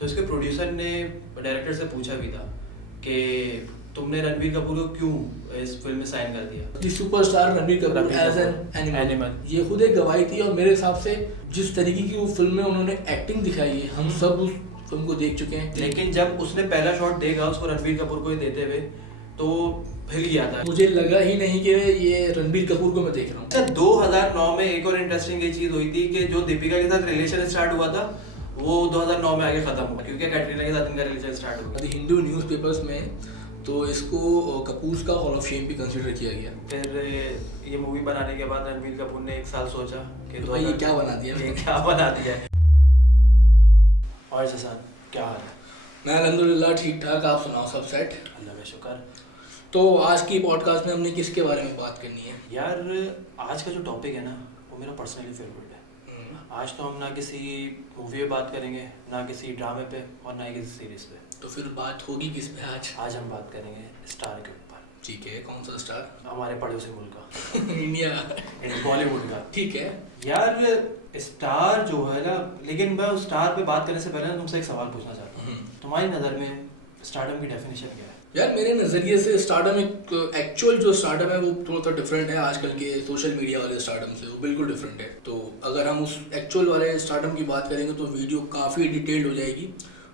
तो इसके प्रोड्यूसर ने डायरेक्टर से पूछा भी था कि तुमने रणबीर कपूर को क्यों इस फिल्म में साइन कर दिया। The superstar Ranbir Kapoor as an animal, ये खुद एक गवाही थी। और मेरे हिसाब से जिस तरीके की वो फिल्म में उन्होंने एक्टिंग दिखाई है, हम सब उस फिल्म को देख चुके हैं। लेकिन जब उसने पहला शॉट देखा उसको रणबीर कपूर को ही देते हुए तो हिल गया था। मुझे लगा ही नहीं कि ये रणबीर कपूर को मैं देख रहा हूँ। अच्छा, 2009 में एक और इंटरेस्टिंग ये चीज हुई थी कि जो दीपिका के साथ रिलेशन स्टार्ट हुआ था वो 2009 में आगे खत्म हुआ, क्योंकि कैटरीना के साथ इनका रिलेशन स्टार्ट हो गया। हिंदू न्यूज़पेपर्स में तो इसको कपूर का हॉल ऑफ फेम भी कंसीडर किया गया। फिर ये मूवी बनाने के बाद रणबीर कपूर ने एक साल सोचा कि तो भाई ये क्या बना दिया, ये क्या बना दिया है। और जसान क्या हाल है? मैं अल्हम्दुलिल्लाह ठीक ठाक, आप सुनाओ? सब सेट? अल्लाह का शुक्र। तो आज की पॉडकास्ट में हमने किसके बारे में बात करनी है? यार आज का जो टॉपिक है ना वो मेरा पर्सनली फेवरेट है। आज तो हम ना किसी मूवी पे बात करेंगे, ना किसी ड्रामे पे और ना ही किसी सीरीज पे। तो फिर बात होगी किस पे आज? आज हम बात करेंगे स्टार के ऊपर। ठीक है, कौन सा स्टार? हमारे पड़ोसी मुल्क का इंडिया, बॉलीवुड का। ठीक है यार स्टार जो है ना, लेकिन मैं उस स्टार पे बात करने से पहले ना तुमसे एक सवाल पूछना चाहता हूँ। तुम्हारी नज़र में स्टारडम की डेफिनेशन क्या है? यार मेरे नज़रिए से स्टारडम एक एक्चुअल जो स्टारडम है वो थोड़ा सा डिफरेंट है आजकल के सोशल मीडिया वाले स्टारडम से, वो बिल्कुल डिफरेंट है। तो अगर हम उस एक्चुअल वाले स्टारडम की बात करेंगे तो वीडियो काफ़ी डिटेल्ड हो जाएगी।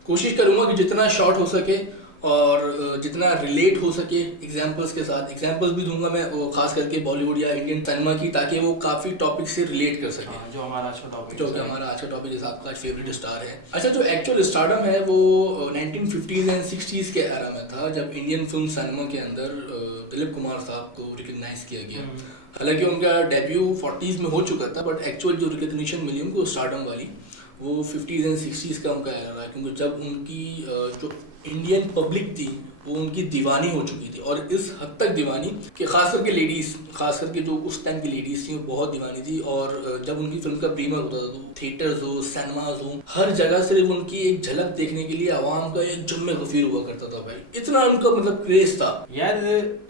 कोशिश करूँगा कि जितना शॉर्ट हो सके और जितना रिलेट हो सके एग्जांपल्स के साथ, एग्जांपल्स भी दूंगा मैं वो खास करके बॉलीवुड या इंडियन सिनेमा की, ताकि वो काफ़ी टॉपिक से रिलेट कर सके। जो हमारा आज का टॉपिक जो कि हमारा आज का टॉपिक जैसा आपका फेवरेट स्टार है। अच्छा, जो एक्चुअल स्टारडम है वो 1950s एंड 60s के एरा में था, जब इंडियन फिल्म सिनेमा के अंदर दिलीप कुमार साहब को रिकग्नाइज किया गया। हालांकि उनका डेब्यू 40s में हो चुका था, बट एक्चुअल जो रिकग्निशन मिली उनको स्टारडम वाली वो 50s एंड 60s का उनका एरा रहा, क्योंकि जब उनकी जो इंडियन पब्लिक थी वो उनकी दीवानी हो चुकी थी। और इस हद तक दीवानी कि खास करके लेडीज़, खास करके जो उस टाइम की लेडीज़ थी वो बहुत दीवानी थी। और जब उनकी फिल्म का प्रीमियर होता था तो थिएटर्स हो, सिनेमाज हो, हर जगह सिर्फ उनकी एक झलक देखने के लिए आवाम का एक जुम्मे गफीर हुआ करता था भाई, इतना उनका मतलब क्रेज था। यार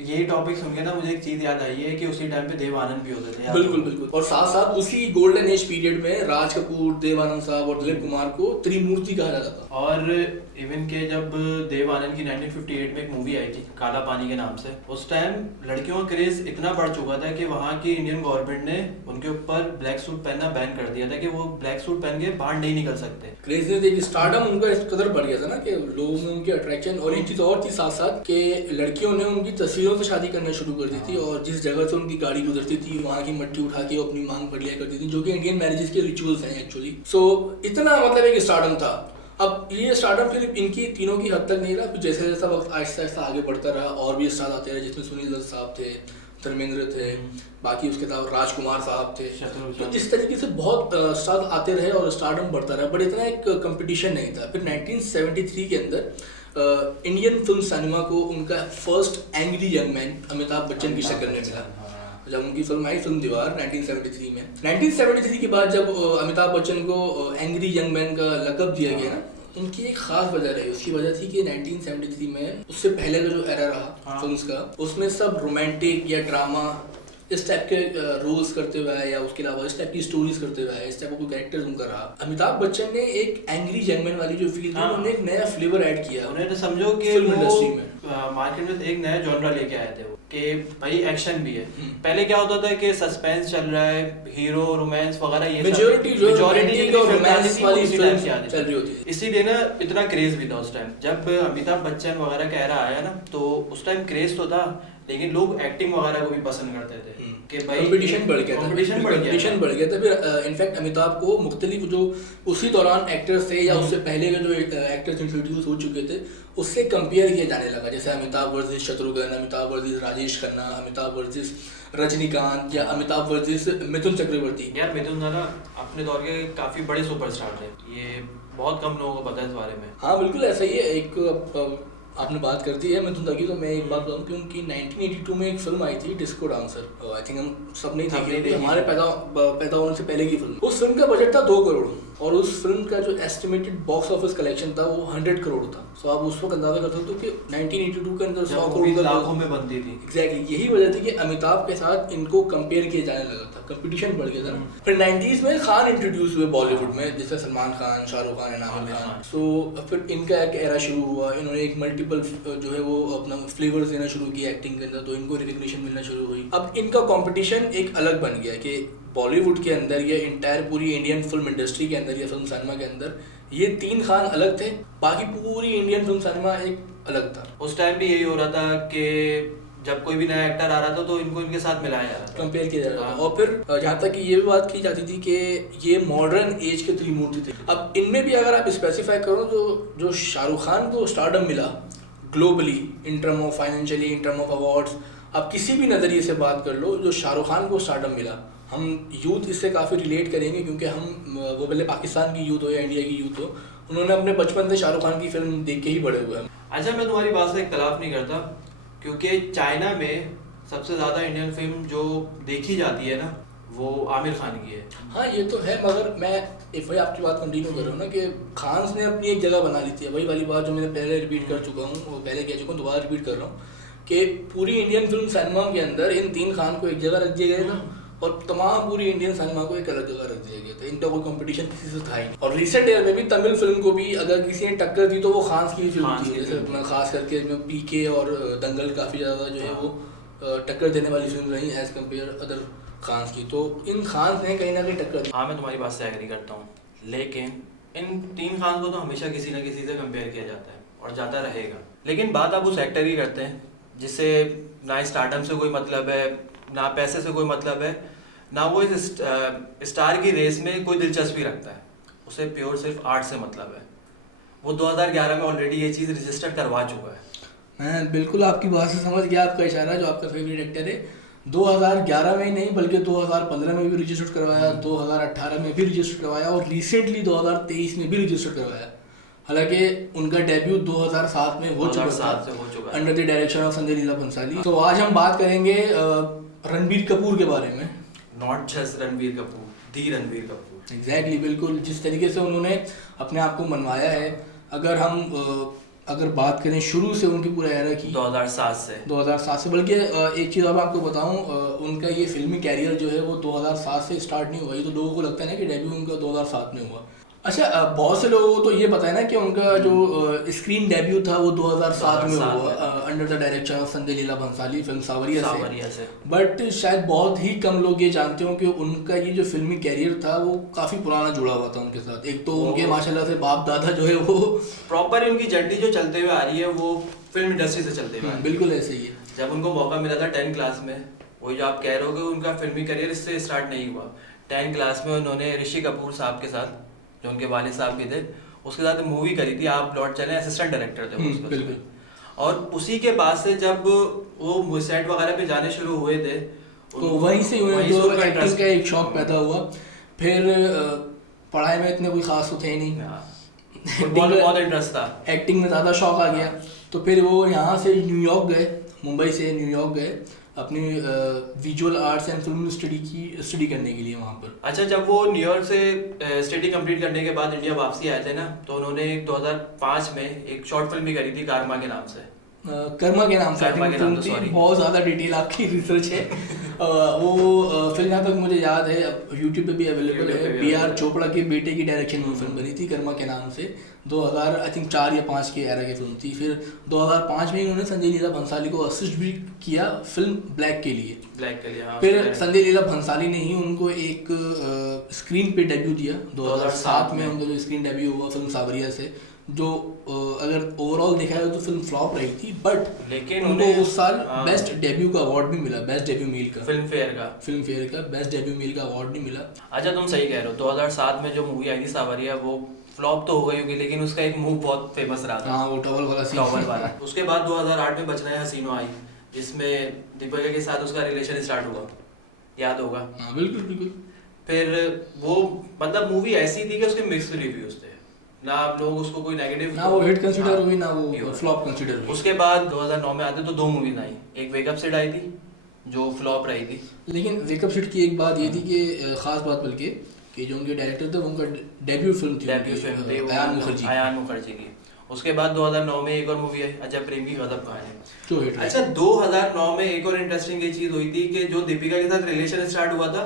यही टॉपिक सुन के ना मुझे एक चीज़ याद आई है कि उसी टाइम पे देव आनंद भी होते थे। बिल्कुल बिल्कुल। और साथ साथ उसी गोल्डन एज पीरियड में राज कपूर, देव आनंद साहब और दिलीप कुमार को त्रिमूर्ति कहा जाता था। और इवन के जब देव आनंद की 1958 में एक मूवी आई थी काला पानी के नाम से, उस टाइम लड़कियों का क्रेज इतना बढ़ चुका था कि वहाँ की इंडियन गवर्नमेंट ने उनके ऊपर ब्लैक सूट पहनना बैन कर दिया था कि वो ब्लैक सूट पहन के बाहर नहीं निकल सकते। क्रेज ने देखिए स्टारडम उनका इस कदर बढ़ गया था ना कि लोगों में उनकी अट्रैक्शन। और एक चीज़ और थी साथ साथ कि लड़कियों ने उनकी तस्वीरों से शादी करना शुरू कर दी थी, और जिस जगह से उनकी गाड़ी गुजरती थी वहाँ की मट्टी उठा के वो अपनी मांग भर लिया करती थी, जो कि इंडियन मैरिजेस के रिचुअल्स हैं एक्चुअली। सो इतना मतलब एक स्टारडम था। अब ये स्टारडम फिर इनकी तीनों की हद तक नहीं रहा, जैसे जैसा वक्त आहिस्ता आहिस्ता आगे बढ़ता रहा और भी स्टार आते रहे, जिसमें सुनील दत्त साहब थे, धर्मेंद्र थे, बाकी उसके अलावा राजकुमार साहब थे। तो इस तरीके से बहुत स्टार आते रहे और स्टारडम बढ़ता रहा, बट इतना एक कंपटीशन नहीं था। फिर 1973 के अंदर इंडियन फिल्म सिनेमा को उनका first angry young man Amitabh Bachchan की शक्ल में मिला, जब उनकी फिल्म आई फिल्म दीवार 1973 में। 1973 के बाद जब अमिताभ बच्चन को एंग्री यंग मैन का लक़ब दिया गया ना, उनकी एक खास वजह रही। उसकी वजह थी कि 1973 में उससे पहले का जो एरा रहा फिल्म्स का, उसमें सब रोमांटिक या ड्रामा इस टाइप के रोल्स करते हुए आए, या उसके अलावा इस टाइप की स्टोरीज करते हुए आए, इस टाइप का कोई कैरेक्टर्स उनका रहा। अमिताभ बच्चन ने एक एंग्री यंग मैन वाली जो फील थी उन्होंने एक नया फ्लेवर ऐड किया। उन्हें तो समझो कि फिल्म इंडस्ट्री में मार्केट में एक नया जॉनरा लेके आए थे वो, कि भाई एक्शन भी है। पहले क्या होता था कि सस्पेंस चल रहा है, हीरो रोमांस वगैरह, ये मेजॉरिटी रोमांस वाली फिल्म चल रही होती है, इसीलिए ना इतना क्रेज भी था उस टाइम। जब अमिताभ बच्चन वगैरह का एरा आया ना तो उस टाइम क्रेज तो था, लेकिन लोग एक्टिंग वगैरह को भी पसंद करते थे कि भाई कंपटीशन बढ़ गया था। फिर इनफैक्ट अमिताभ को मुख्तलिफ जो उसी दौरान एक्टर्स थे या उससे पहले के जो एक्टर्स इंट्रोड्यूस हो चुके थे उससे कंपेयर किया जाने लगा, जैसे Amitabh versus Shatrughan, Amitabh versus Rajesh Khanna, Amitabh versus Rajinikanth, या अमिताभ वर्सेस मिथुन चक्रवर्ती। यार मिथुन ना अपने दौर के काफी बड़े सुपरस्टार थे, ये बहुत कम लोगों को पता है इस बारे में। हाँ बिल्कुल ऐसा ही है। एक आपने बात कर दी है मिथुन दा की, तो मैं एक बात बताऊँ कि उनकी 1982 में एक फिल्म आई थी डिस्को डांसर। आई थिंक हम सब नहीं देखे, हमारे पैदा होने से पहले की फिल्म। उस फिल्म का बजट था 2 करोड़ और उस फिल्म का जो एस्टिमेटेड बॉक्स ऑफिस कलेक्शन था वो 100 करोड़ था। सो आप उस वक्त अंदाजा कर सकते हो कि 1982 के अंदर 100 करोड़ का लाखों में बनती थी। एग्जैक्टली यही वजह थी कि अमिताभ के साथ इनको कंपेयर किया जाने लगा था, कंपटीशन बढ़ गया था ना। फिर 90s में खान इंट्रोड्यूस हुए बॉलीवुड में, जैसे सलमान खान, शाहरुख खान एंड आमिर खान। सो फिर इनका एक एरा शुरू हुआ, इन्होंने एक मल्टीपल जो है वो अपना फ्लेवर्स देना शुरू किया एक्टिंग के अंदर, तो इनको रिकग्निशन मिलना शुरू हुई। अब इनका कंपटीशन एक अलग बन गया कि बॉलीवुड के अंदर या इंटायर पूरी इंडियन फिल्म इंडस्ट्री के अंदर या फिल्म सिनेमा के अंदर ये 3 खान अलग थे, बाकी पूरी इंडियन फिल्म सिनेमा एक अलग था। उस टाइम भी यही हो रहा था कि जब कोई भी नया एक्टर आ रहा था तो इनको इनके साथ मिलाया जा रहा था, कंपेयर किया जा रहा था। और फिर जहाँ तक कि ये भी बात की जाती थी कि ये मॉडर्न एज के त्रिमूर्ति थे। अब इनमें भी अगर आप स्पेसिफाई करो तो जो शाहरुख खान को स्टारडम मिला globally in term of financially, in term of awards, आप किसी भी नज़रिए से बात कर लो, जो शाहरुख खान को स्टारडम मिला, हम यूथ इससे काफ़ी रिलेट करेंगे क्योंकि हम वो भले पाकिस्तान की यूथ हो या इंडिया की यूथ हो, उन्होंने अपने बचपन से शाहरुख खान की फिल्म देख के ही बड़े हुए हैं। अच्छा, मैं तुम्हारी बात से इख्तलाफ नहीं करता क्योंकि चाइना में सबसे ज़्यादा इंडियन फिल्म जो देखी जाती है ना वो आमिर खान की है। हाँ ये तो है, मगर मैं एक वही आपकी बात कंटिन्यू कर रहा हूँ ना कि खान ने अपनी एक जगह बना ली थी। वही वाली बात जो मैंने पहले रिपीट कर चुका हूँ, वो पहले कह चुका हूँ, दोबारा रिपीट कर रहा हूँ कि पूरी इंडियन फिल्म सिनेमा के अंदर इन 3 खान को एक जगह रख दिया गया था और तमाम पूरी इंडियन सिनेमा को एक अलग जगह रख दिया गया था। इनका कोई कंपटीशन किसी से था ही नहीं। और रिसेंट ईयर में भी तमिल फिल्म को भी अगर किसी ने टक्कर दी तो वो खान की फिल्म थी, जैसे अपना खास करके पीके और दंगल काफ़ी ज़्यादा जो है वो टक्कर देने वाली फिल्म रही एज कम्पेयर अदर खान की। तो इन खान ने कहीं ना कहीं टक्कर दी। हाँ, मैं तुम्हारी बात से एग्री करता हूँ, लेकिन इन 3 खान को तो हमेशा किसी ना किसी से कंपेयर किया जाता है और जाता रहेगा। लेकिन बात आप उस एक्टर की करते हैं जिससे ना स्टारडम से कोई मतलब है, ना पैसे से कोई मतलब है, ना वो इस स्टार की रेस में कोई दिलचस्पी रखता है, उसे प्योर सिर्फ आर्ट से मतलब है। वो 2011 में ऑलरेडी ये चीज़ रजिस्टर करवा चुका है। मैं बिल्कुल आपकी बात से समझ गया आपका इशारा, जो आपका फेवरेट एक्टर है 2011 में ही नहीं बल्कि 2015 में भी रजिस्टर करवाया, 2018 में भी रजिस्टर करवाया और रिसेंटली 2023 में भी रजिस्टर करवाया। हालांकि उनका डेब्यू 2007 में हो चुका था under the direction of Sanjay Leela Bhansali. तो आज हम बात करेंगे रणबीर कपूर के बारे में। Not just Ranbir Kapoor, the Ranbir Kapoor. Exactly, बिल्कुल जिस तरीके से उन्होंने अपने आप को मनवाया है। अगर हम अगर बात करें शुरू से उनकी पूरा एरा की 2007 से, बल्कि एक चीज़ और मैं आपको बताऊं, उनका ये फिल्मी कैरियर जो है वो 2007 से स्टार्ट नहीं हुआ। ये तो लोगों को लगता है ना कि डेब्यू उनका 2007 में हुआ। अच्छा, बहुत से लोगों को तो ये पता है ना कि उनका जो स्क्रीन डेब्यू था वो 2007 में हुआ under the direction of Sanjay Leela Bhansali film सावरिया से। बट शायद बहुत ही कम लोग ये जानते हो कि उनका ये जो फिल्मी कैरियर था वो काफ़ी पुराना जुड़ा हुआ था उनके साथ। एक तो उनके माशाल्लाह से बाप दादा जो है वो प्रॉपर उनकी जर्नी जो चलते हुए आ रही है वो फिल्म इंडस्ट्री से चलते हुए बिल्कुल ऐसे ही है। जब उनको मौका मिला था 10 क्लास में, वही जो आप कह रहे हो कि उनका फिल्मी करियर इससे स्टार्ट नहीं हुआ। 10 क्लास में उन्होंने ऋषि कपूर साहब के साथ, जो उनके वालिद साहब भी थे, उसके साथ मूवी करी थी आप लौट चले, असिस्टेंट डायरेक्टर थे उसके। बिल्कुल। और उसी के बाद से जब वो सेट वगैरह पे जाने शुरू हुए थे तो वहीं से उन्हें जो एक्टिंग का एक शौक पैदा हुआ। फिर पढ़ाई में इतने कोई खास तो थे नहीं, बहुत इंटरेस्ट था, एक्टिंग में ज़्यादा शौक आ गया। तो फिर वो यहाँ से न्यूयॉर्क गए, मुंबई से न्यूयॉर्क गए अपनी visual arts and film study करने के लिए वहाँ पर। अच्छा, जब वो न्यूयॉर्क से स्टडी कंप्लीट करने के बाद इंडिया वापसी आए थे ना, तो उन्होंने 2005 में एक शॉर्ट फिल्म भी करी थी कर्मा के नाम से। कर्मा के नाम से फिल्म थी। बहुत ज़्यादा डिटेल आपकी रिसर्च है। वो फिल्म यहाँ तक मुझे याद है यूट्यूब पे भी अवेलेबल है। B.R. चोपड़ा के बेटे की डायरेक्शन में फिल्म बनी थी कर्मा के नाम से। 2004 या 5 के एरा की फिल्म थी। फिर 2005 में उन्होंने संजय लीला भंसाली को असिस्ट भी किया फिल्म ब्लैक के लिए। हाँ, फिर संजय लीला भंसाली ने ही उनको एक स्क्रीन पे डेब्यू दिया 2007 में। उनका जो स्क्रीन डेब्यू हुआ फिल्म सावरिया से, जो अगर ओवरऑल देखा जाए तो फिल्म फ्लॉप रही थी, बट लेकिन उनको उस साल बेस्ट डेब्यू का अवार्ड भी मिला, बेस्ट डेब्यू मील का, फिल्म फेयर का बेस्ट डेब्यू मील का अवार्ड भी मिला। अच्छा, तुम सही कह रहे हो। 2007 में जो मूवी आई थी सावरिया वो फ्लॉप तो हो गई होगी, लेकिन उसका एक मूव बहुत फेमस रहा था। हाँ, वो टॉवल वाला उसके बाद 2008 में बचना है हसीनो आई, जिसमें दीपिका के साथ उसका रिलेशन स्टार्ट हुआ, याद होगा। हाँ, बिल्कुल। फिर वो मतलब मूवी ऐसी थी कि उसके मिक्स्ड रिव्यूज थे, ना लोग उसको कोई नेगेटिव, ना वो हिट कंसीडर हुई ना वो फ्लॉप कंसीडर हुई। उसके बाद 2009 में आते तो 2 मूवीज आई, एक वेकअप सिड आई थी जो फ्लॉप रही थी। लेकिन वेकअप सिड की एक बात ये थी कि खास बात बल्कि कि जो उनके डायरेक्टर थे उनका डेब्यू फिल्म थी अयान मुखर्जी की। उसके बाद 2009 में एक और मूवी आई अजब प्रेम की गजब कहानी। जो हिट अच्छा 2009 में एक और इंटरेस्टिंग ये चीज हुई थी कि जो दीपिका के साथ रिलेशन स्टार्ट हुआ था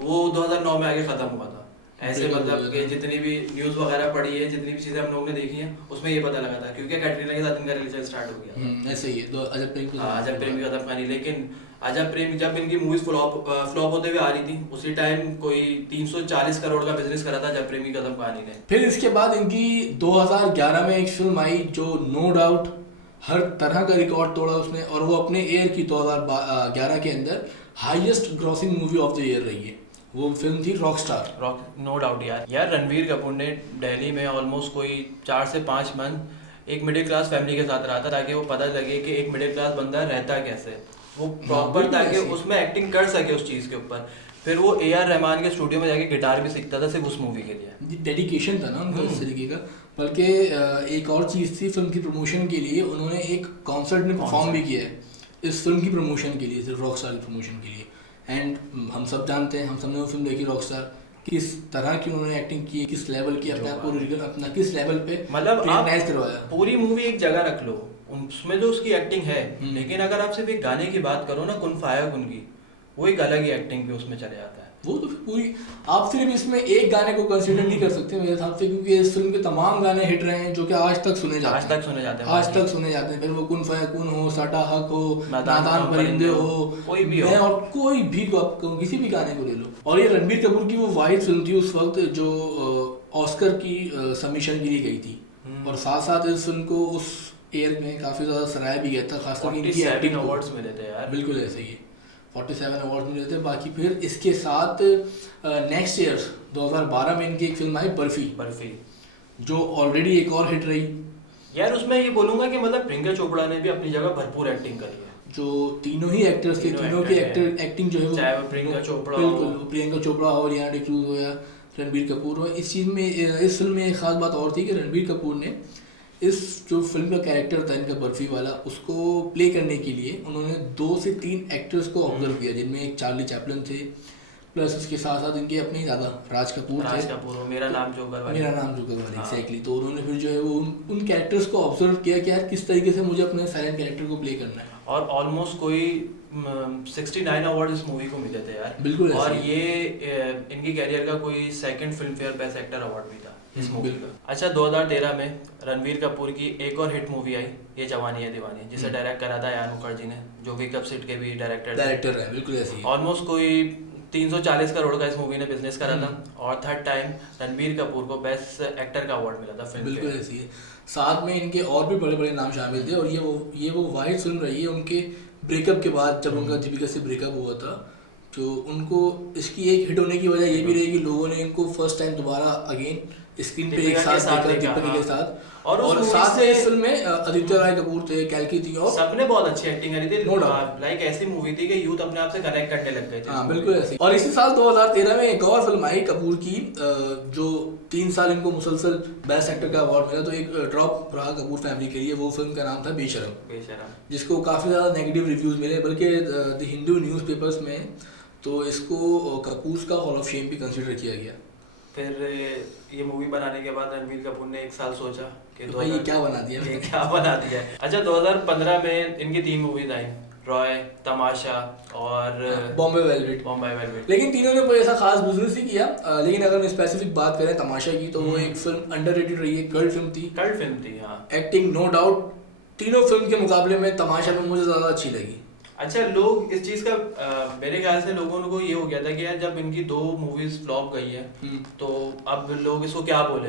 वो 2009 में आगे खत्म हुआ था। ऐसे मतलब कि जितनी भी न्यूज वगैरह पढ़ी है, जितनी भी चीजें हम लोगों ने देखी हैं, उसमें ये पता लगा था क्योंकि कैटरीना के साथ इनका रिलेशन स्टार्ट हो गया। ऐसे ही है तो अजब प्रेम की गजब कहानी। लेकिन अजब प्रेम जब इनकी मूवीज फ्लॉप होते हुए आ रही थी उसी टाइम कोई 340 करोड़ का बिजनेस करा था अजब प्रेम की गजब कहानी ने। फिर इसके बाद इनकी 2011 में एक फिल्म आई जो नो डाउट हर तरह का रिकॉर्ड तोड़ा उसने, और वो अपने ईयर की 2011 के अंदर highest grossing movie of the year रही है। वो फिल्म थी रॉकस्टार। नो डाउट यार रणवीर कपूर ने दिल्ली में ऑलमोस्ट कोई 4 से 5 मंथ एक मिडिल क्लास फैमिली के साथ रहा था ताकि वो पता लगे कि एक मिडिल क्लास बंदा रहता कैसे, वो प्रॉपर ताकि उसमें एक्टिंग कर सके उस चीज़ के ऊपर। फिर वो AR रहमान के स्टूडियो में जाके गिटार भी सीखता था सिर्फ उस मूवी के लिए। डेडिकेशन था ना उनका इस तरीके का। बल्कि एक और चीज़ थी, फिल्म की प्रमोशन के लिए उन्होंने एक कॉन्सर्ट में परफॉर्म भी किया है इस फिल्म की प्रमोशन के लिए, सिर्फ रॉकस्टार की प्रमोशन के लिए। एंड हम सब जानते हैं, हम सबने वो फिल्म देखी रॉकस्टार, किस तरह की उन्होंने एक्टिंग की, किस लेवल की अपने आप को अपना किस लेवल पे मतलब करवाया। पूरी मूवी एक जगह रख लो, उसमें जो उसकी एक्टिंग है, लेकिन अगर आप सिर्फ एक गाने की बात करो ना कुन फाया कुन की, वो एक अलग ही एक्टिंग पे उसमें चले जाता है। वो तो फिर पूरी आप सिर्फ इसमें एक गाने को कंसीडर नहीं कर सकते मेरे हिसाब से, क्योंकि इस फिल्म के तमाम गाने हिट रहे हैं जो कि आज तक सुने जाते हैं। फिर वो कुन फाया कुन हो, साटा हक हो, नादान परिंदे हो, कोई भी हो, और कोई भी किसी भी गाने को ले लो। और ये रणबीर कपूर की वो वाहिद फिल्म थी उस वक्त जो ऑस्कर की सबमिशन के लिए गई थी, और साथ साथ इस फिल्म को उस ईयर में काफी ज्यादा सराहा भी गया था, खासकर इनकी एक्टिंग अवार्ड्स मिले थे यार। बिल्कुल ऐसे ही 47 अवार्ड मिले थे। बाकी फिर इसके साथ नेक्स्ट ईयर 2012 में इनकी एक फिल्म आई बर्फी, जो ऑलरेडी एक और हिट रही यार। उसमें ये बोलूंगा कि मतलब प्रियंका चोपड़ा ने भी अपनी जगह भरपूर एक्टिंग करी है। जो तीनों ही एक्टर्स थे, तीनों की एक्टिंग जो है वो, चाहे वो प्रियंका चोपड़ा हो, लियाना डिक्रूज हो या रणबीर कपूर हो। इस फिल्म में एक खास बात और थी कि रणबीर कपूर ने इस जो फिल्म का कैरेक्टर था इनका बर्फी वाला, उसको प्ले करने के लिए उन्होंने 2 से 3 एक्टर्स को ऑब्जर्व किया, जिनमें एक चार्ली चैपलिन थे, प्लस उसके साथ साथ इनके अपने दादा राज कपूर थे। मेरा नाम जोकर वाली एग्जैक्टली। तो उन्होंने फिर जो है वो उन कैरेक्टर्स को ऑब्जर्व किया कि यार किस तरीके से मुझे अपने साइलेंट कैरेक्टर को प्ले करना है। और ऑलमोस्ट कोई 69 अवार्ड इस मूवी को मिले थे यार। बिल्कुल। और ये इनकी कैरियर का कोई 2nd film fair best actor award भी था इस मूवी का। अच्छा 2013 में रणवीर कपूर की एक और हिट मूवी आई, ये जवानी है दीवानी, जिसे डायरेक्ट करा था अयान मुखर्जी ने, जो विकअप सीट के भी डायरेक्टर है। बिल्कुल ऐसे ही। ऑलमोस्ट कोई 340 करोड़ का इस मूवी ने बिजनेस करा था, और 3rd टाइम रणवीर कपूर को बेस्ट एक्टर का अवार्ड मिला था फिल्म। बिल्कुल ऐसी है। साथ में इनके और भी बड़े बड़े नाम शामिल थे, और ये वो वाहिद फिल्म रही है उनके ब्रेकअप के बाद, जब उनका दीपिका से ब्रेकअप हुआ था। जो उनको इसकी एक हिट होने की वजह ये भी रही कि लोगों ने इनको फर्स्ट टाइम दोबारा अगेन स्क्रीन पे एक साथ देखा दीपिका के साथ। और साथ में इस फिल्म में आदित्य राय कपूर थे, कैल्की थी, और सबने बहुत अच्छी एक्टिंग करी थी। लाइक ऐसी मूवी थी कि यूथ अपने आप से कनेक्ट करने लग गए थे। हाँ बिल्कुल ऐसी। और इसी साल 2013 में एक और फिल्म आई कपूर की, जो 3 साल इनको मुसलसल बेस्ट एक्टर का अवार्ड मिला, तो एक ड्रॉप रहा कपूर फैमिली के लिए। वो फिल्म का नाम था बेशरम, जिसको काफी ज्यादा नेगेटिव रिव्यूज मिले, बल्कि द हिंदू न्यूज़पेपर्स में तो इसको कपूर का हॉल ऑफ शेम भी कंसिडर किया गया। फिर ये मूवी बनाने के बाद रणवीर कपूर ने 1 साल सोचा कि भाई ये क्या बना दिया। अच्छा 2015 में इनकी 3 मूवीज आई, रॉय, तमाशा और बॉम्बे वेलवेट। लेकिन तीनों ने कोई ऐसा खास बिजनेस ही किया। लेकिन अगर हम स्पेसिफिक बात करें तमाशा की, तो वो एक फिल्म अंडररेटेड रही है, कल्ट फिल्म थी। हाँ, एक्टिंग नो डाउट तीनों फिल्म के मुकाबले में तमाशा में मुझे ज्यादा अच्छी लगी। अच्छा लोग इस चीज का मेरे ख्याल से लोगों को ये हो गया था कि यार जब इनकी 2 मूवीज फ्लॉप गई है, तो अब लोग इसको क्या बोले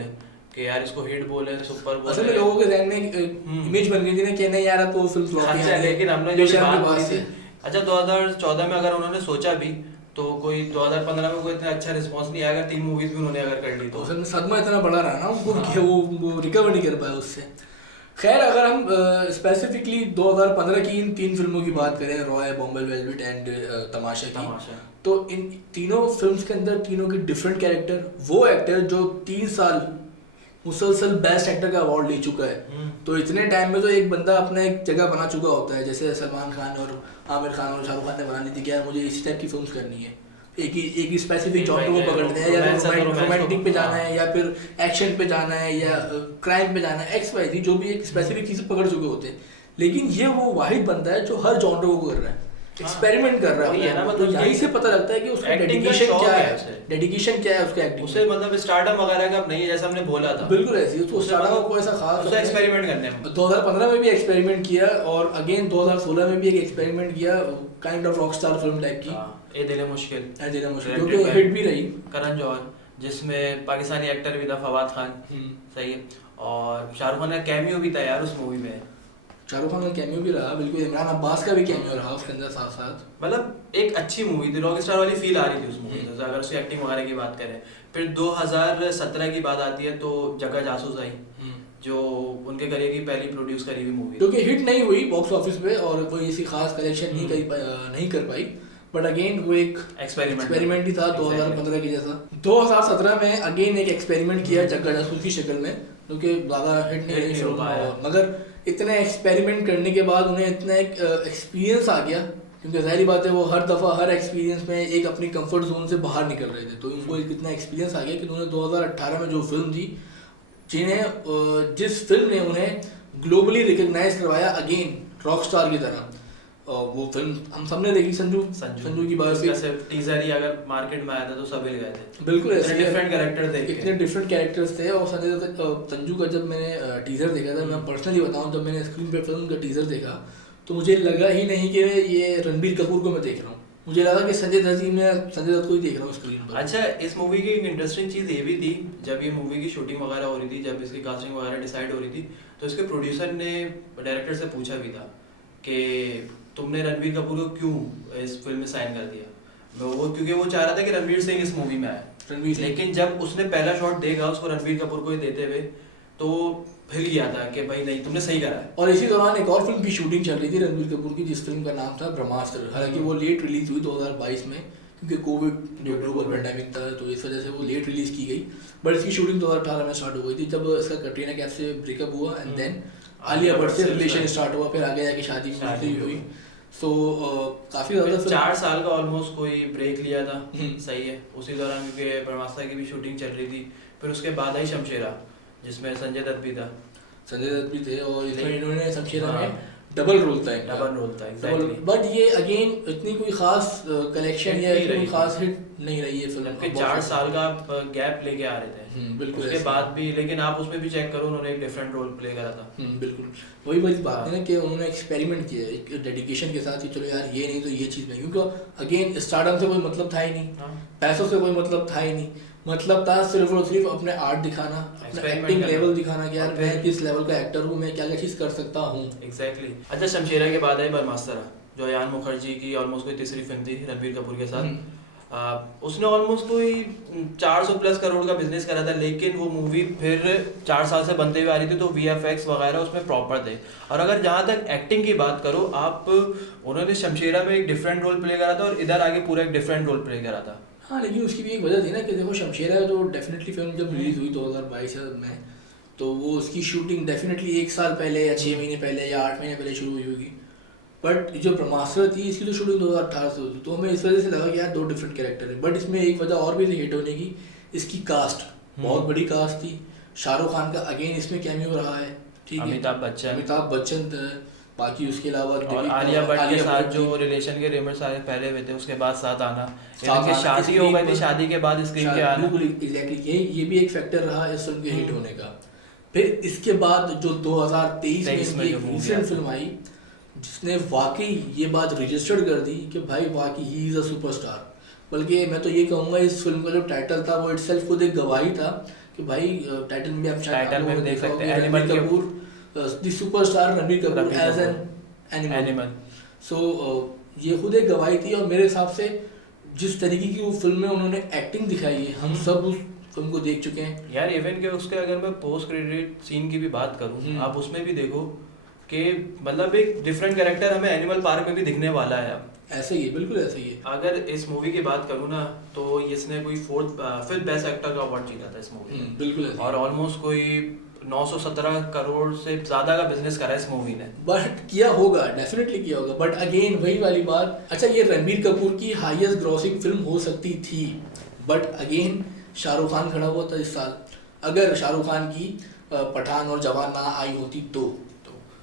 कि यार इसको हिट बोले, सुपर बोले। असल में लोगों के ज़हन में इमेज बन गई थी ना कि नहीं यार तो वो फिल्म फ्लॉप है। अच्छा लेकिन हमने जो बात की थी, अच्छा 2014 में अगर उन्होंने सोचा भी तो कोई 2015 में कोई इतना अच्छा रिस्पांस नहीं आया। 3 मूवीज भी उन्होंने अगर कर ली तो असल में सदमा इतना बड़ा रहा ना उनको कि वो रिकवर नहीं कर पाया उससे। खैर अगर हम स्पेसिफिकली 2015 की इन 3 फिल्मों की बात करें, रॉय, बॉम्बे वेलवेट एंड तमाशा की, तो इन तीनों फिल्म्स के अंदर तीनों के डिफरेंट कैरेक्टर, वो एक्टर जो 3 साल मुसलसल बेस्ट एक्टर का अवार्ड ले चुका है, तो इतने टाइम में तो एक बंदा अपना एक जगह बना चुका होता है। जैसे सलमान खान और आमिर खान और शाहरुख खान ने बना ली थी कि यार मुझे इस टाइप की फिल्म्स करनी है, एक ही स्पेसिफिक एक जॉनर को भाई पकड़ते हैं, या romance है तो romance रोमांटिक को- पे जाना हाँ। है, या फिर एक्शन पे जाना है, या क्राइम पे जाना है, XYZ जो भी एक स्पेसिफिक चीज़ पकड़ चुके होते हैं। लेकिन ये वो वाहिद बंदा है जो हर जॉनर को कर रहा है, एक्सपेरिमेंट कर रहा वही है ना, है। मतलब तो यहीं से पता लगता है कि उसका acting का डेडिकेशन शौक क्या है है, उसे। डेडिकेशन क्या है उसका एक्टिंग उसे मतलब स्टार्टम वगैरह का नहीं है, जैसा हमने बोला था। बिल्कुल ऐसी है। तो उसे स्टार्टअप मतलब को ऐसा खास उसे एक्सपेरिमेंट करने में 2015 में भी एक्सपेरिमेंट किया, और अगेन 2016 में भी एक एक्सपेरिमेंट किया, kind of Rockstar film type की, हाँ, ये दिल है मुश्किल, है देना मुश्किल, Directed जो कि by हिट भी रही। करण जौहर, जिसमें पाकिस्तानी एक्टर भी था फवाद खान, सही है, और शाहरुख खान का कैमियो भी था यार उस मूवी में। शाहरुख खान का कैमियो भी रहा, बिल्कुल इमरान अब्बास का भी कैमियो रहा उसके अंदर साथ साथ। मतलब एक अच्छी मूवी थी, रॉक स्टार वाली फील आ रही थी उस मूवी में, अगर उसकी एक्टिंग वगैरह की बात करें। फिर 2017 की बात आती है तो जग्गा जासूस आई, जो उनके करियर की पहली प्रोड्यूस करी हुई मूवी, जो कि हिट नहीं हुई बॉक्स ऑफिस पे और कोई ऐसी खास कलेक्शन नहीं कर पाई, बट अगेन वो एक एक्सपेरिमेंट ही था 2015 के जैसा। 2017 में अगेन एक एक्सपेरिमेंट किया जग्गा जासूस की शक्ल में, जो कि ज़्यादा हिट नहीं रही फिल्म, मगर इतने एक्सपेरिमेंट करने के बाद उन्हें इतना एक एक्सपीरियंस आ गया, क्योंकि जाहिर बात है वो हर दफ़ा हर एक्सपीरियंस में एक अपनी कंफर्ट जोन से बाहर निकल रहे थे, तो उनको इतना एक्सपीरियंस आ गया कि उन्होंने 2018 में जो फिल्म दी, जिस फिल्म ने उन्हें ग्लोबली रिकग्नाइज करवाया अगेन रॉकस्टार की तरह, वो फिल्म हम सबने देखी, संजू की बात भी। टीजर ही अगर मार्केट में आया था तो सभी गए थे, बिल्कुल ऐसे डिफरेंट कैरेक्टर थे, इतने डिफरेंट कैरेक्टर्स थे। और संजू का जब मैंने टीजर देखा था, मैं पर्सनली बताऊं, जब मैंने स्क्रीन पे फिल्म का टीजर देखा तो मुझे लगा ही नहीं कि ये रणबीर कपूर को मैं देख रहा हूँ, मुझे लगा कि संजय दत्त को ही देख रहा हूँ स्क्रीन पर। अच्छा, इस मूवी की एक इंटरेस्टिंग चीज़ ये भी थी, जब ये मूवी की शूटिंग वगैरह हो रही थी, जब इसकी कास्टिंग वगैरह डिसाइड हो रही थी, तो इसके प्रोड्यूसर ने डायरेक्टर से पूछा भी था कि तुमने रणबीर कपूर को क्यों इस फिल्म में साइन कर दिया। वो क्योंकि वो चाह रहा था कि रणबीर सिंह इस मूवी में आए, लेकिन जब उसने पहला शॉट देखा उसको रणबीर कपूर को ही देते हुए, तो हिल गया था कि भाई नहीं, तुमने सही करा है। और इसी दौरान एक और फिल्म की शूटिंग चल रही थी रणबीर कपूर की, जिस फिल्म का नाम था ब्रह्मास्त्र। हालांकि वो लेट रिलीज हुई 2022 में, क्योंकि कोविड जो ग्लोबल पेंडेमिक था, तो इस वजह से वो लेट रिलीज की गई, बट इसकी शूटिंग 2018 में स्टार्ट हो गई थी, जब इसका कटरीना कैफ से ब्रेकअप हुआ, एंड देन आलिया भट्ट से रिलेशन स्टार्ट हुआ, फिर आगे जाके शादी हुई। सो काफी ज्यादा 4 साल का ऑलमोस्ट कोई ब्रेक लिया था, सही है। उसी दौरान क्योंकि ब्रह्मास्त्र की भी शूटिंग चल रही थी, फिर उसके बाद आई शमशेरा, जिसमें संजय दत्त भी था, थे, और इसमें इन्होंने शमशेरा में डबल रोल था, एग्जैक्टली। बट ये अगेन इतनी कोई खास कलेक्शन या इतनी खास हिट नहीं रही है फिल्म, 4 साल का गैप लेके आ रहे थे, बिल्कुल उसके बाद भी, लेकिन आप उसमें भी चेक करो, उन्होंने एक डिफरेंट रोल प्ले करा था। बिल्कुल वही बात है ना, कि उन्होंने एक्सपेरिमेंट किया एक डेडिकेशन के साथ कि चलो यार ये नहीं तो ये चीज़ नहीं, क्योंकि अगेन स्टार्टअप से कोई मतलब था ही नहीं, पैसों से कोई मतलब था ही नहीं, मतलब था सिर्फ और सिर्फ अपने आर्ट दिखाना, अपना एक्टिंग लेवल दिखाना कि यार मैं किस लेवल का एक्टर हूँ, मैं क्या क्या चीज़ कर सकता हूँ। एग्जैक्टली। अच्छा, शमशेरा के बाद आई ब्रह्मास्त्र, जो अयान मुखर्जी की ऑलमोस्ट कोई तीसरी फिल्म थी रणबीर कपूर के साथ। उसने ऑलमोस्ट कोई 400 प्लस करोड़ का बिजनेस करा था, लेकिन वो मूवी फिर 4 साल से बनते हुए आ रही थी, तो VFX वगैरह उसमें प्रॉपर थे। और अगर जहाँ तक एक्टिंग की बात करो आप, उन्होंने शमशेरा में एक डिफरेंट रोल प्ले करा था और इधर आगे पूरा एक डिफरेंट रोल प्ले करा था। हाँ, लेकिन उसकी भी एक वजह थी ना, कि देखो शमशेरा तो डेफिनेटली फिल्म जब रिलीज हुई 2022 में, तो वो उसकी शूटिंग डेफिनेटली 1 साल पहले या 6 महीने पहले या 8 महीने पहले शुरू हुई होगी, बट जो ब्रह्मास्त्र थी इसकी तो शूटिंग 2018 से हुई, तो हमें इस वजह से लगा कि यार 2 डिफरेंट कैरेक्टर है। बट इसमें एक वजह और भी थी हिट होने की, इसकी कास्ट बहुत बड़ी कास्ट थी। शाहरुख खान का अगेन इसमें कैमियो रहा है, ठीक है, अमिताभ बच्चन, बाकी उसके अलावा और आलिया भट्ट के साथ जो रिलेशन के रेमर सारे पहले हुए थे, उसके बाद साथ आना, इनकी शादी हो गई थी, शादी के बाद स्क्रीन पे आना, बिल्कुल एग्जैक्टली ये भी एक फैक्टर रहा इस फिल्म के हिट होने का। फिर इसके बाद जो 2023 में एक रिसेंट फिल्म आई, जिसने वाकई ये बात रजिस्टर्ड कर दी कि भाई वाकई ही इज़ अ सुपरस्टार। बल्कि मैं तो ये कहूँगा इस फिल्म का जो टाइटल था वो इटसेल्फ खुद एक गवाही था कि भाई टाइटल में आप शायद देख सकते हैं, Ranbir Kapoor the superstar Ranbir Kapoor as an animal. So ये खुद एक गवाही थी, और मेरे हिसाब से जिस तरीके की वो फिल्म में उन्होंने एक्टिंग दिखाई है, हम सब उस फिल्म को देख चुके हैं यार। इवन के उसके अगर मैं पोस्ट क्रेडिट सीन की भी बात करूँ, आप उसमें भी देखो कि मतलब एक डिफरेंट कैरेक्टर हमें एनिमल पार्क में भी दिखने वाला है। ऐसे ही है, बिल्कुल ऐसे ही है। अगर इस मूवी की बात करूँ ना, तो इसने कोई 5th बेस्ट एक्टर का अवार्ड जीता था इस मूवी में, बिल्कुल। और ऑलमोस्ट कोई 917 करोड़ से ज़्यादा का बिजनेस करा है इस मूवी ने। बट किया होगा, डेफिनेटली किया होगा, बट अगेन वही वाली बात। अच्छा, ये रणबीर कपूर की हाईएस्ट ग्रॉसिंग फिल्म हो सकती थी, बट अगेन शाहरुख खान खड़ा हुआ था इस साल। अगर शाहरुख खान की पठान और जवान ना आई होती तो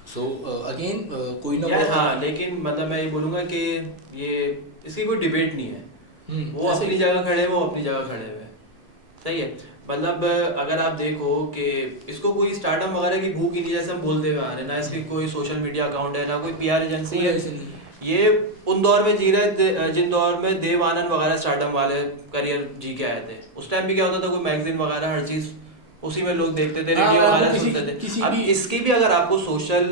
सो अगेन कोई ना कोई। हाँ, लेकिन मतलब मैं ये बोलूँगा कि ये इसकी कोई डिबेट नहीं है। वो अपनी जगह खड़े हैं, वो अपनी जगह खड़े हुए हैं, सही है। मतलब अगर आप देखो कि इसको कोई स्टार्टअप वगैरह की भूख ही नहीं, जैसे हम बोलते हुए आ रहे हैं ना, इसकी कोई सोशल मीडिया अकाउंट है ना कोई पीआर एजेंसी है। ये उन दौर में जी रहे जिन दौर में देव आनंद वगैरह स्टार्टअप वाले करियर जी के आए थे। उस टाइम भी क्या होता था, कोई मैगजीन वगैरह हर चीज उसी में लोग देखते थे, रेडियो वगैरह सुनते थे। अब इसकी भी अगर आपको सोशल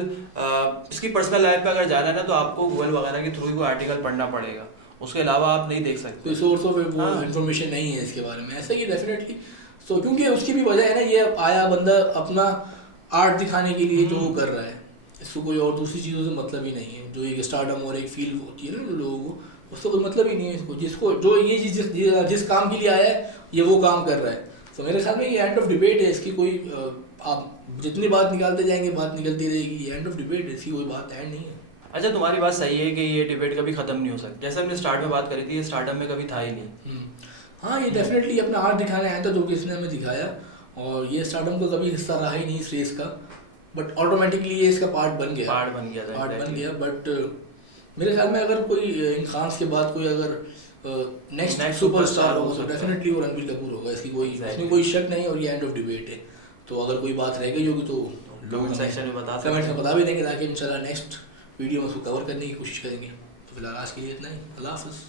इसकी पर्सनल लाइफ पे अगर जाना है ना, तो आपको गूगल वगैरह के थ्रू ही कोई आर्टिकल पढ़ना पड़ेगा, उसके अलावा आप नहीं देख सकते। कोई सोर्स ऑफ इन्फॉर्मेशन नहीं है इसके बारे में, ऐसा ही डेफिनेटली। सो क्योंकि उसकी भी वजह है ना, ये आया बंदा अपना आर्ट दिखाने के लिए जो कर रहा है, इसको कोई और दूसरी चीज़ों से मतलब ही नहीं है। जो एक स्टारडम और एक फील होती है ना लोगों को, उससे कोई मतलब ही नहीं है इसको। जिसको जो ये जिस काम के लिए आया है ये वो काम कर रहा है। तो मेरे ख्याल में ये एंड ऑफ डिबेट है। इसकी कोई आप जितनी बात निकालते जाएंगे बात निकलती रहेगी, ये एंड ऑफ डिबेट है, इसकी कोई बात एंड नहीं है। अच्छा, तुम्हारी बात सही है कि ये डिबेट कभी खत्म नहीं हो सकती। जैसे हमने स्टार्ट में बात करी थी, ये स्टार्टअप में कभी था ही नहीं। हाँ, ये डेफिनेटली अपना आर्ट दिखाने आया था, जो कि इसने हमें दिखाया, और ये स्टार्टअप का कभी हिस्सा रहा ही नहीं इस रेस का, बट ऑटोमेटिकली ये इसका पार्ट बन गया। बट मेरे ख्याल में अगर कोई इन खान्स के बाद कोई अगर नेक्स्ट सुपरस्टार होगा तो डेफिनेटली वो रणबीर कपूर होगा। इसमें कोई शक नहीं, और ये एंड ऑफ डिबेट है। तो अगर कोई बात रह गई होगी तो कमेंट सेक्शन में बता भी देंगे, ताकि इंशाल्लाह नेक्स्ट वीडियो में उसको कवर करने की कोशिश करेंगे। तो फिलहाल आज के लिए इतना ही। अल्लाह हाफ़िज़।